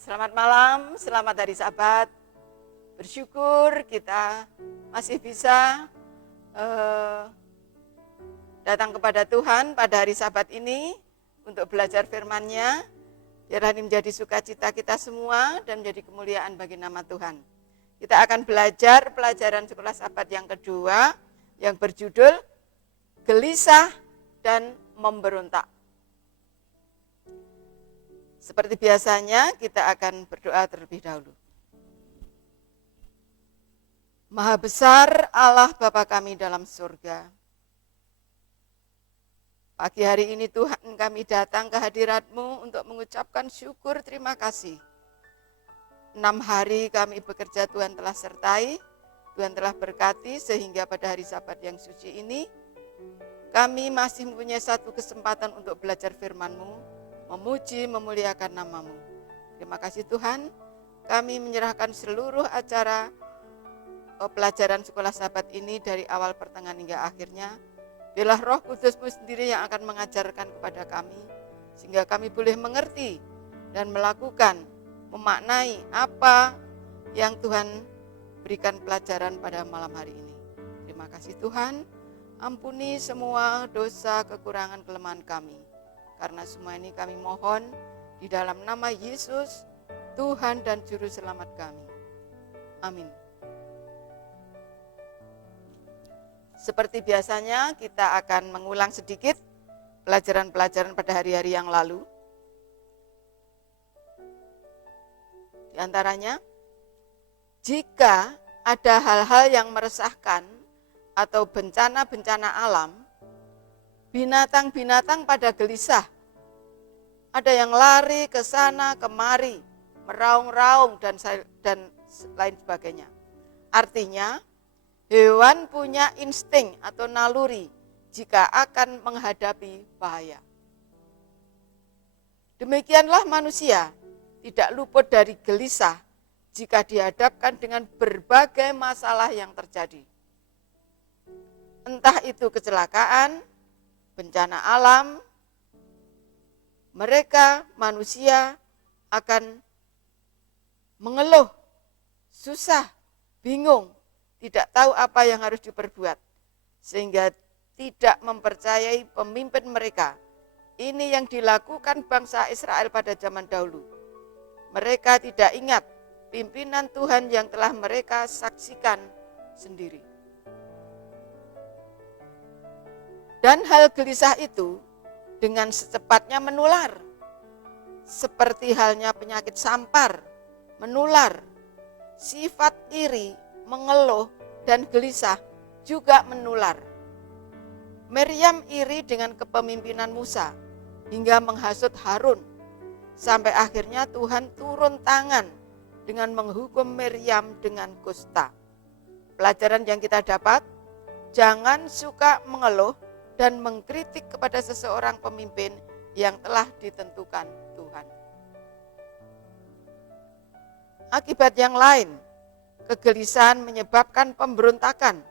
Selamat malam, selamat hari Sabat. Bersyukur kita masih bisa datang kepada Tuhan pada hari Sabat ini untuk belajar firman-Nya. Biar ini menjadi sukacita kita semua dan menjadi kemuliaan bagi nama Tuhan. Kita akan belajar pelajaran sekolah Sabat yang kedua yang berjudul Gelisah dan Memberontak. Seperti biasanya kita akan berdoa terlebih dahulu. Maha besar Allah Bapa kami dalam surga. Pagi hari ini Tuhan kami datang ke hadirat-Mu untuk mengucapkan syukur terima kasih. 6 hari kami bekerja Tuhan telah sertai, Tuhan telah berkati sehingga pada hari Sabat yang suci ini kami masih mempunyai satu kesempatan untuk belajar firman-Mu, memuji, memuliakan nama-Mu. Terima kasih Tuhan, kami menyerahkan seluruh acara pelajaran sekolah Sabat ini dari awal pertengahan hingga akhirnya. Biarlah Roh Kudus-Mu sendiri yang akan mengajarkan kepada kami, sehingga kami boleh mengerti dan melakukan, memaknai apa yang Tuhan berikan pelajaran pada malam hari ini. Terima kasih Tuhan, ampuni semua dosa, kekurangan, kelemahan kami. Karena semua ini kami mohon di dalam nama Yesus, Tuhan dan Juru Selamat kami. Amin. Seperti biasanya kita akan mengulang sedikit pelajaran-pelajaran pada hari-hari yang lalu. Di antaranya, jika ada hal-hal yang meresahkan atau bencana-bencana alam, binatang-binatang pada gelisah. Ada yang lari ke sana kemari, meraung-raung dan lain sebagainya. Artinya, hewan punya insting atau naluri jika akan menghadapi bahaya. Demikianlah manusia tidak luput dari gelisah jika dihadapkan dengan berbagai masalah yang terjadi. Entah itu kecelakaan, bencana alam, mereka manusia akan mengeluh, susah, bingung, tidak tahu apa yang harus diperbuat, sehingga tidak mempercayai pemimpin mereka. Ini yang dilakukan bangsa Israel pada zaman dahulu. Mereka tidak ingat pimpinan Tuhan yang telah mereka saksikan sendiri. Dan hal gelisah itu dengan secepatnya menular. Seperti halnya penyakit sampar, menular. Sifat iri, mengeluh, dan gelisah juga menular. Miriam iri dengan kepemimpinan Musa hingga menghasut Harun. Sampai akhirnya Tuhan turun tangan dengan menghukum Miriam dengan kusta. Pelajaran yang kita dapat, jangan suka mengeluh dan mengkritik kepada seseorang pemimpin yang telah ditentukan Tuhan. Akibat yang lain, kegelisahan menyebabkan pemberontakan.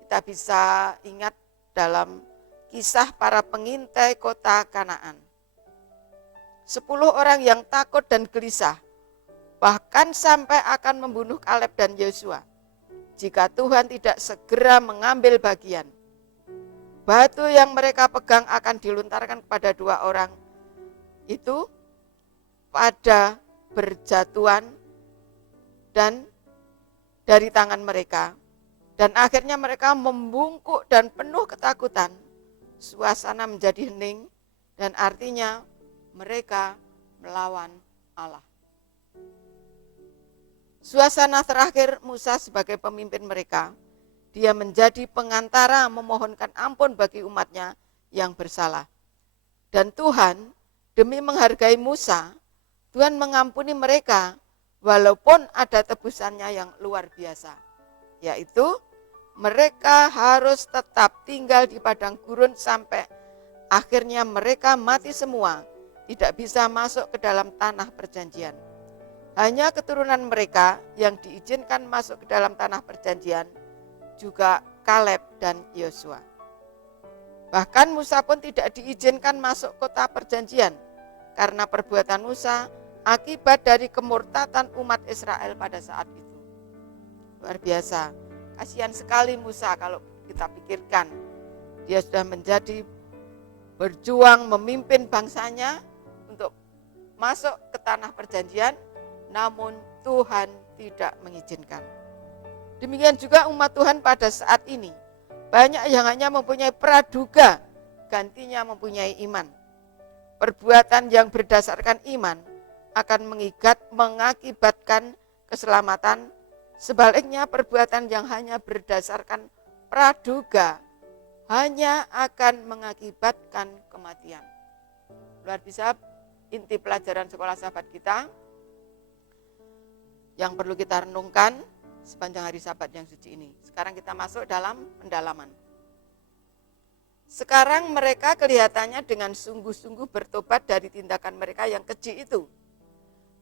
Kita bisa ingat dalam kisah para pengintai kota Kanaan. 10 orang yang takut dan gelisah, bahkan sampai akan membunuh Kaleb dan Yosua, jika Tuhan tidak segera mengambil bagian. Batu yang mereka pegang akan dilontarkan kepada 2 orang itu pada berjatuhan dan dari tangan mereka. Dan akhirnya mereka membungkuk dan penuh ketakutan. Suasana menjadi hening dan artinya mereka melawan Allah. Suasana terakhir Musa sebagai pemimpin mereka. Dia menjadi pengantara memohonkan ampun bagi umatnya yang bersalah. Dan Tuhan demi menghargai Musa, Tuhan mengampuni mereka walaupun ada tebusannya yang luar biasa. Yaitu mereka harus tetap tinggal di padang gurun sampai akhirnya mereka mati semua, tidak bisa masuk ke dalam tanah perjanjian. Hanya keturunan mereka yang diizinkan masuk ke dalam tanah perjanjian, juga Kaleb dan Yosua. Bahkan Musa pun tidak diizinkan masuk kota perjanjian karena perbuatan Musa akibat dari kemurtatan umat Israel pada saat itu. Luar biasa. Kasihan sekali Musa kalau kita pikirkan. Dia sudah menjadi berjuang memimpin bangsanya untuk masuk ke tanah perjanjian, namun Tuhan tidak mengizinkan. Demikian juga umat Tuhan pada saat ini. Banyak yang hanya mempunyai praduga, gantinya mempunyai iman. Perbuatan yang berdasarkan iman akan mengakibatkan keselamatan. Sebaliknya perbuatan yang hanya berdasarkan praduga hanya akan mengakibatkan kematian. Luar biasa inti pelajaran sekolah sahabat kita yang perlu kita renungkan sepanjang hari Sabat yang suci ini. Sekarang kita masuk dalam pendalaman. Sekarang mereka kelihatannya dengan sungguh-sungguh bertobat dari tindakan mereka yang keji itu.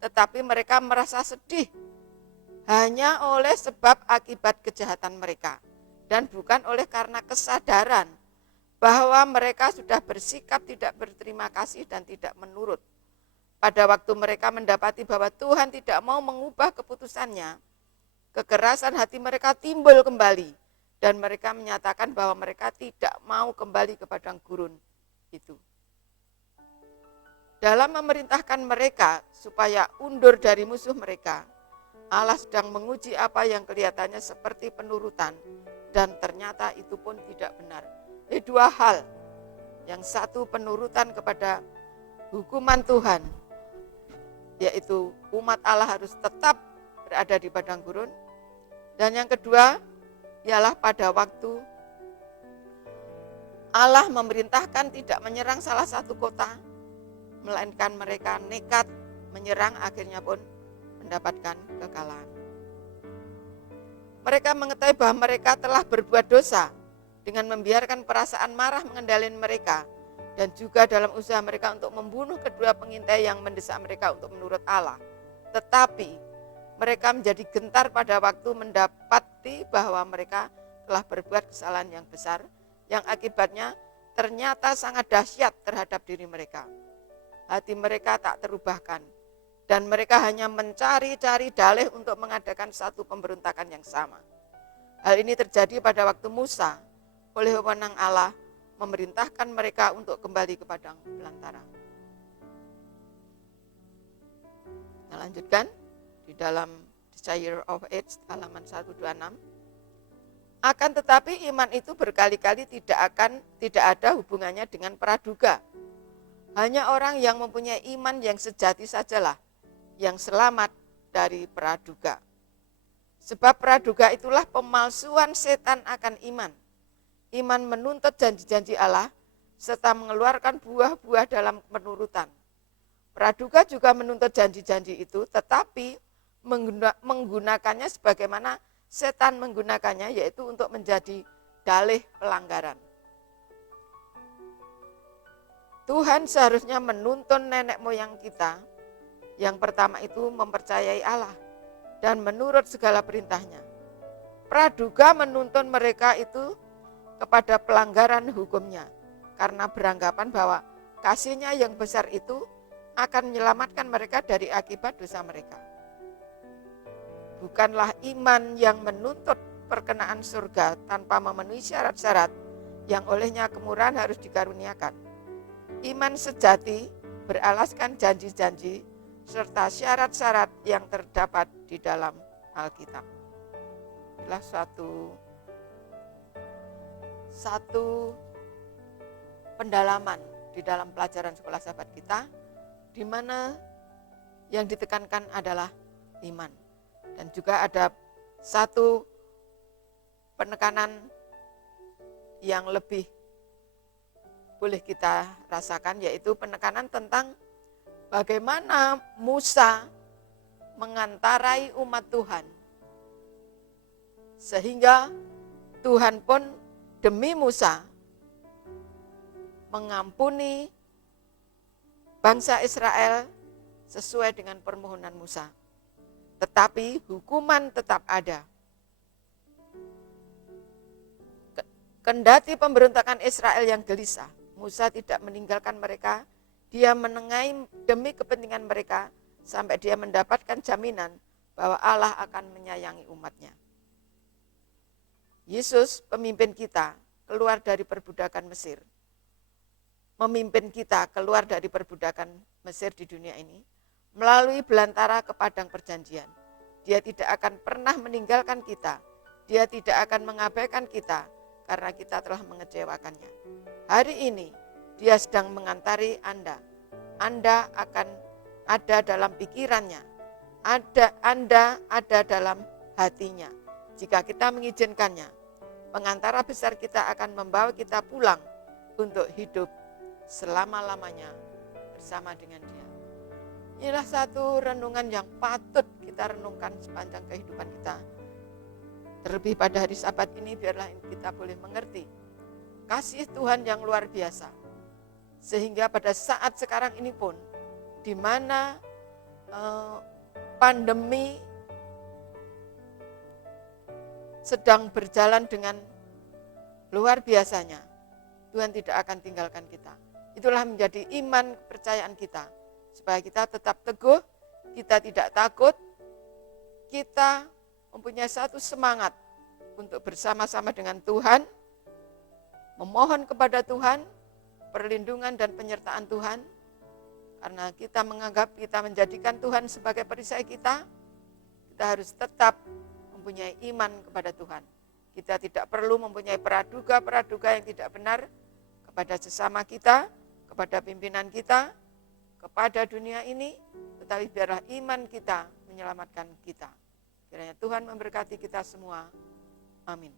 Tetapi mereka merasa sedih hanya oleh sebab akibat kejahatan mereka. Dan bukan oleh karena kesadaran bahwa mereka sudah bersikap tidak berterima kasih dan tidak menurut. Pada waktu mereka mendapati bahwa Tuhan tidak mau mengubah keputusannya, kekerasan hati mereka timbul kembali. Dan mereka menyatakan bahwa mereka tidak mau kembali ke padang gurun itu. Dalam memerintahkan mereka supaya undur dari musuh mereka, Allah sedang menguji apa yang kelihatannya seperti penurutan. Dan ternyata itu pun tidak benar. Dua hal. Yang satu penurutan kepada hukuman Tuhan, yaitu umat Allah harus tetap berada di padang gurun. Dan yang kedua ialah pada waktu Allah memerintahkan tidak menyerang salah satu kota, melainkan mereka nekat menyerang, akhirnya pun mendapatkan kekalahan. Mereka mengetahui bahwa mereka telah berbuat dosa dengan membiarkan perasaan marah mengendalikan mereka dan juga dalam usaha mereka untuk membunuh kedua pengintai yang mendesak mereka untuk menurut Allah. Tetapi mereka menjadi gentar pada waktu mendapati bahwa mereka telah berbuat kesalahan yang besar yang akibatnya ternyata sangat dahsyat terhadap diri mereka. Hati mereka tak terubahkan. Dan mereka hanya mencari-cari dalih untuk mengadakan satu pemberontakan yang sama. Hal ini terjadi pada waktu Musa oleh wewenang Allah memerintahkan mereka untuk kembali ke padang belantara. Kita lanjutkan di dalam Desire of Age halaman 126. Akan tetapi iman itu berkali-kali tidak ada hubungannya dengan praduga. Hanya orang yang mempunyai iman yang sejati sajalah yang selamat dari praduga. Sebab praduga itulah pemalsuan setan akan iman. Iman menuntut janji-janji Allah serta mengeluarkan buah-buah dalam penurutan. Praduga juga menuntut janji-janji itu tetapi menggunakannya sebagaimana setan menggunakannya, yaitu untuk menjadi dalih pelanggaran. Tuhan seharusnya menuntun nenek moyang kita. Yang pertama itu mempercayai Allah dan menurut segala perintahnya. Praduga menuntun mereka itu kepada pelanggaran hukumnya karena beranggapan bahwa kasih-Nya yang besar itu akan menyelamatkan mereka dari akibat dosa mereka. Bukanlah iman yang menuntut perkenaan surga tanpa memenuhi syarat-syarat yang olehnya kemurahan harus dikaruniakan. Iman sejati beralaskan janji-janji serta syarat-syarat yang terdapat di dalam Alkitab. Inilah satu pendalaman di dalam pelajaran sekolah sahabat kita, di mana yang ditekankan adalah iman. Dan juga ada satu penekanan yang lebih boleh kita rasakan, yaitu penekanan tentang bagaimana Musa mengantarai umat Tuhan, sehingga Tuhan pun demi Musa mengampuni bangsa Israel sesuai dengan permohonan Musa. Tetapi hukuman tetap ada. Kendati pemberontakan Israel yang gelisah, Musa tidak meninggalkan mereka. Dia menengahi demi kepentingan mereka sampai dia mendapatkan jaminan bahwa Allah akan menyayangi umatnya. Yesus, pemimpin kita, keluar dari perbudakan Mesir. Memimpin kita keluar dari perbudakan Mesir di dunia ini melalui belantara ke padang perjanjian. Dia tidak akan pernah meninggalkan kita. Dia tidak akan mengabaikan kita karena kita telah mengecewakannya. Hari ini dia sedang mengantari Anda. Anda akan ada dalam pikirannya. Anda ada dalam hatinya. Jika kita mengizinkannya, pengantara besar kita akan membawa kita pulang untuk hidup selama-lamanya bersama dengan Dia. Inilah satu renungan yang patut kita renungkan sepanjang kehidupan kita. Terlebih pada hari Sabat ini, biarlah kita boleh mengerti kasih Tuhan yang luar biasa. Sehingga pada saat sekarang ini pun, di mana pandemi sedang berjalan dengan luar biasanya, Tuhan tidak akan tinggalkan kita. Itulah menjadi iman kepercayaan kita, supaya kita tetap teguh, kita tidak takut, kita mempunyai satu semangat untuk bersama-sama dengan Tuhan, memohon kepada Tuhan, perlindungan dan penyertaan Tuhan, karena kita menganggap kita menjadikan Tuhan sebagai perisai kita harus tetap mempunyai iman kepada Tuhan. Kita tidak perlu mempunyai praduga-praduga yang tidak benar kepada sesama kita, kepada pimpinan kita, kepada dunia ini, tetapi biarlah iman kita menyelamatkan kita. Kiranya Tuhan memberkati kita semua. Amin.